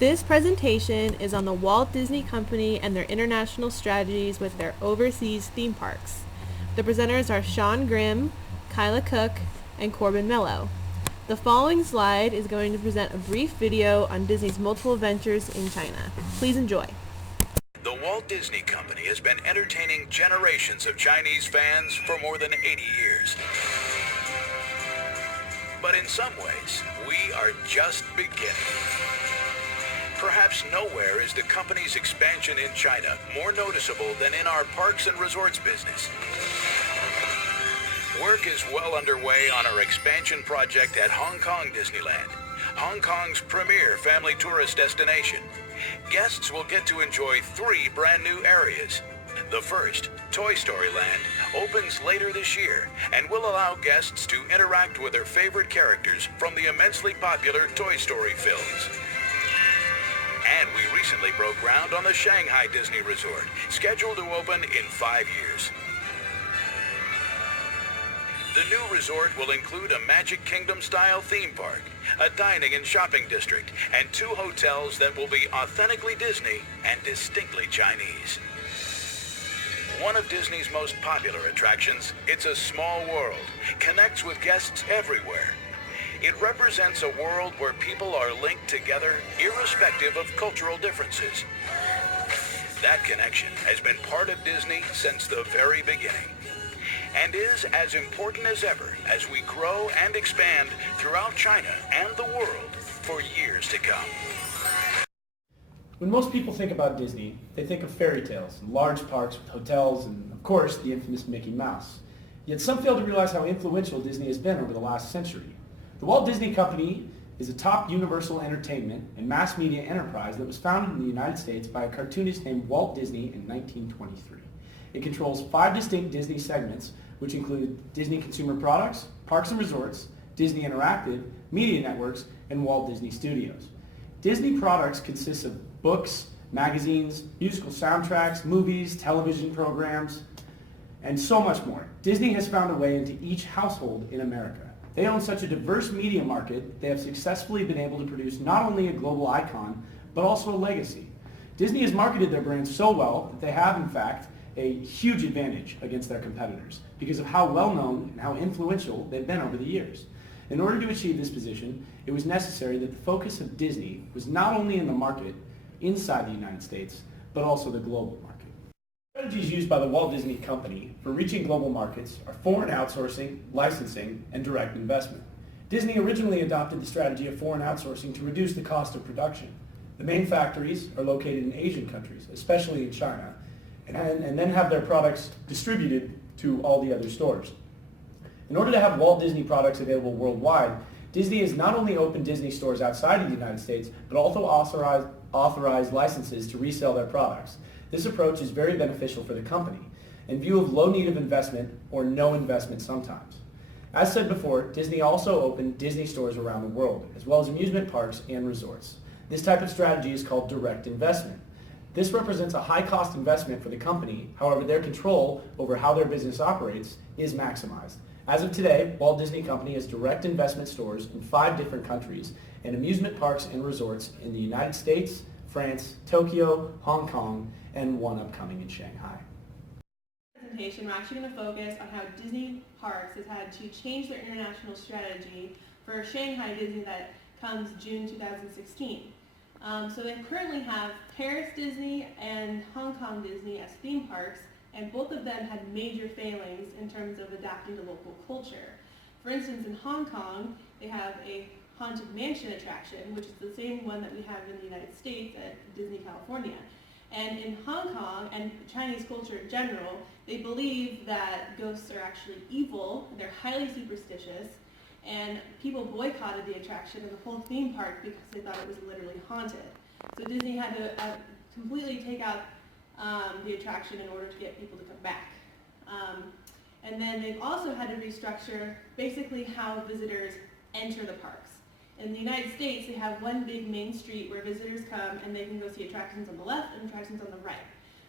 This presentation is on the Walt Disney Company and their international strategies with their overseas theme parks. The presenters are Sean Grimm, Kyla Cook, and Corbin Mello. The following slide is going to present a brief video on Disney's multiple ventures in China. Please enjoy. The Walt Disney Company has been entertaining generations of Chinese fans for more than 80 years. But in some ways, we are just beginning. Perhaps nowhere is the company's expansion in China more noticeable than in our parks and resorts business. Work is well underway on our expansion project at Hong Kong Disneyland, Hong Kong's premier family tourist destination. Guests will get to enjoy 3 brand new areas. The first, Toy Story Land, opens later this year and will allow guests to interact with their favorite characters from the immensely popular Toy Story films. And we recently broke ground on the Shanghai Disney Resort, scheduled to open in 5 years. The new resort will include a Magic Kingdom-style theme park, a dining and shopping district, and 2 hotels that will be authentically Disney and distinctly Chinese. One of Disney's most popular attractions, It's a Small World, connects with guests everywhere. It represents a world where people are linked together irrespective of cultural differences. That connection has been part of Disney since the very beginning, and is as important as ever as we grow and expand throughout China and the world for years to come. When most people think about Disney, they think of fairy tales, and large parks with hotels, and of course the infamous Mickey Mouse. Yet some fail to realize how influential Disney has been over the last century. The Walt Disney Company is a top universal entertainment and mass media enterprise that was founded in the United States by a cartoonist named Walt Disney in 1923. It controls 5 distinct Disney segments, which include Disney Consumer Products, Parks and Resorts, Disney Interactive, Media Networks, and Walt Disney Studios. Disney products consist of books, magazines, musical soundtracks, movies, television programs, and so much more. Disney has found a way into each household in America. They own such a diverse media market, they have successfully been able to produce not only a global icon, but also a legacy. Disney has marketed their brand so well that they have, in fact, a huge advantage against their competitors because of how well known and how influential they've been over the years. In order to achieve this position, it was necessary that the focus of Disney was not only in the market inside the United States, but also the global market. Strategies used by the Walt Disney Company for reaching global markets are foreign outsourcing, licensing, and direct investment. Disney originally adopted the strategy of foreign outsourcing to reduce the cost of production. The main factories are located in Asian countries, especially in China, and then have their products distributed to all the other stores. In order to have Walt Disney products available worldwide, Disney has not only opened Disney stores outside of the United States, but also authorized licenses to resell their products. This approach is very beneficial for the company, in view of low need of investment or no investment sometimes. As said before, Disney also opened Disney stores around the world, as well as amusement parks and resorts. This type of strategy is called direct investment. This represents a high-cost investment for the company, however their control over how their business operates is maximized. As of today, Walt Disney Company has direct investment stores in 5 different countries and amusement parks and resorts in the United States, France, Tokyo, Hong Kong, and one upcoming in Shanghai. Presentation, we're actually going to focus on how Disney Parks has had to change their international strategy for Shanghai Disney that comes June 2016. So they currently have Paris Disney and Hong Kong Disney as theme parks, and both of them had major failings in terms of adapting to local culture. For instance, in Hong Kong, they have a Haunted Mansion attraction, which is the same one that we have in the United States at Disney California. And in Hong Kong, and Chinese culture in general, they believe that ghosts are actually evil, and they're highly superstitious, and people boycotted the attraction and the whole theme park because they thought it was literally haunted. So Disney had to completely take out the attraction in order to get people to come back. And then they've also had to restructure basically how visitors enter the parks. In the United States, they have one big main street where visitors come and they can go see attractions on the left and attractions on the right.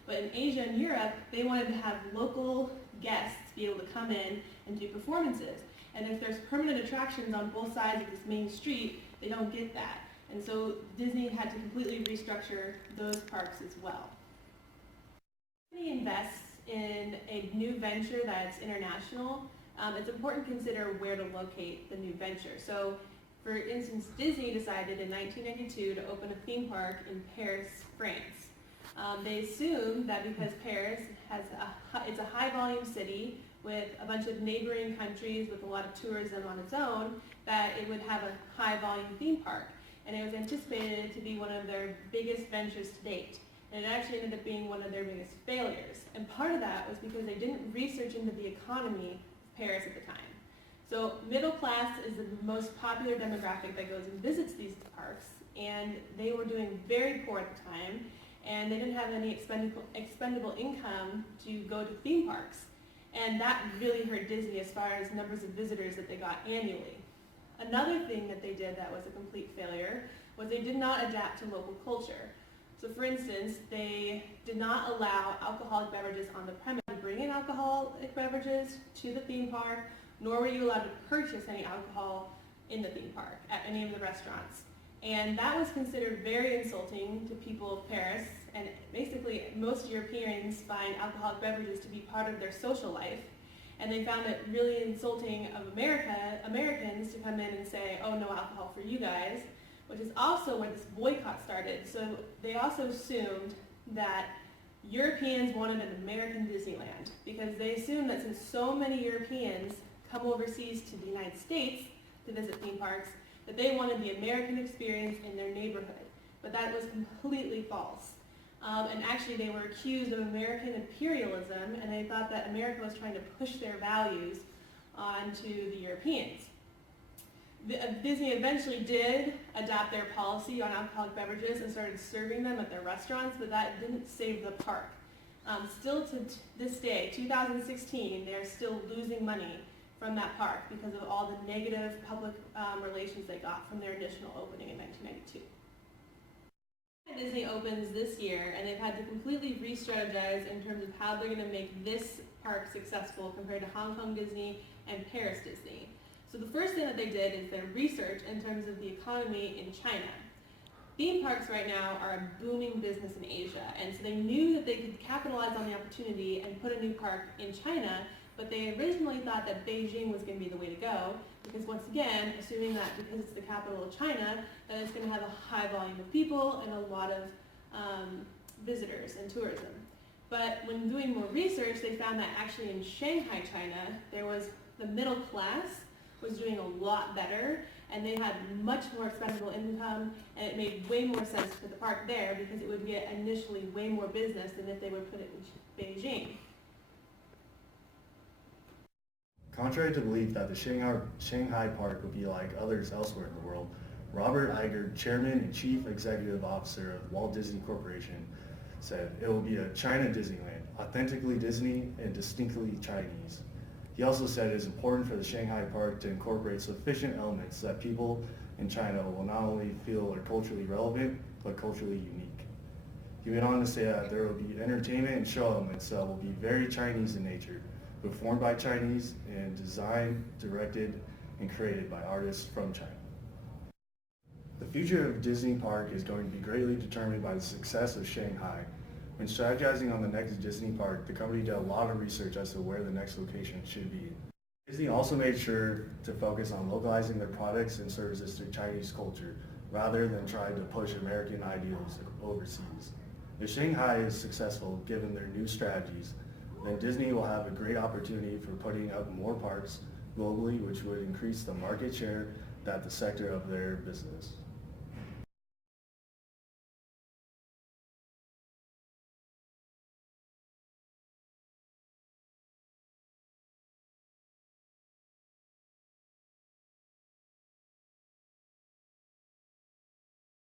But in Asia and Europe, they wanted to have local guests be able to come in and do performances. And if there's permanent attractions on both sides of this main street, they don't get that. And so Disney had to completely restructure those parks as well. Disney invests in a new venture that's international. It's important to consider where to locate the new venture. So, for instance, Disney decided in 1992 to open a theme park in Paris, France. They assumed that because Paris it's a high volume city with a bunch of neighboring countries with a lot of tourism on its own, that it would have a high volume theme park. And it was anticipated to be one of their biggest ventures to date. And it actually ended up being one of their biggest failures. And part of that was because they didn't research into the economy of Paris at the time. So middle class is the most popular demographic that goes and visits these parks, and they were doing very poor at the time, and they didn't have any expendable income to go to theme parks. And that really hurt Disney as far as numbers of visitors that they got annually. Another thing that they did that was a complete failure was they did not adapt to local culture. So for instance, they did not allow alcoholic beverages on the premise. Bring in alcoholic beverages to the theme park, nor were you allowed to purchase any alcohol in the theme park at any of the restaurants. And that was considered very insulting to people of Paris, and basically most Europeans find alcoholic beverages to be part of their social life. And they found it really insulting of Americans to come in and say, oh, no alcohol for you guys, which is also where this boycott started. So they also assumed that Europeans wanted an American Disneyland, because they assumed that since so many Europeans come overseas to the United States to visit theme parks, that they wanted the American experience in their neighborhood. But that was completely false. And actually they were accused of American imperialism, and they thought that America was trying to push their values onto the Europeans. Disney eventually did adopt their policy on alcoholic beverages and started serving them at their restaurants, but that didn't save the park. Still to this day, 2016, they're still losing money from that park because of all the negative public relations they got from their initial opening in 1992. Disney opens this year, and they've had to completely re-strategize in terms of how they're going to make this park successful compared to Hong Kong Disney and Paris Disney. So the first thing that they did is their research in terms of the economy in China. Theme parks right now are a booming business in Asia, and so they knew that they could capitalize on the opportunity and put a new park in China, but they originally thought that Beijing was going to be the way to go, because once again, assuming that because it's the capital of China, that it's going to have a high volume of people and a lot of visitors and tourism. But when doing more research, they found that actually in Shanghai, China, there was the middle class was doing a lot better, and they had much more expendable income, and it made way more sense to put the park there because it would get initially way more business than if they would put it in Beijing. Contrary to belief that the Shanghai park would be like others elsewhere in the world, Robert Iger, chairman and chief executive officer of Walt Disney Corporation, said it will be a China Disneyland, authentically Disney and distinctly Chinese. He also said it is important for the Shanghai park to incorporate sufficient elements that people in China will not only feel are culturally relevant, but culturally unique. He went on to say that there will be entertainment and show elements that will be very Chinese in nature, performed by Chinese and designed, directed, and created by artists from China. The future of Disney Park is going to be greatly determined by the success of Shanghai. When strategizing on the next Disney park, the company did a lot of research as to where the next location should be. Disney also made sure to focus on localizing their products and services to Chinese culture, rather than trying to push American ideals overseas. If Shanghai is successful, given their new strategies, then Disney will have a great opportunity for putting up more parks globally, which would increase the market share that the sector of their business.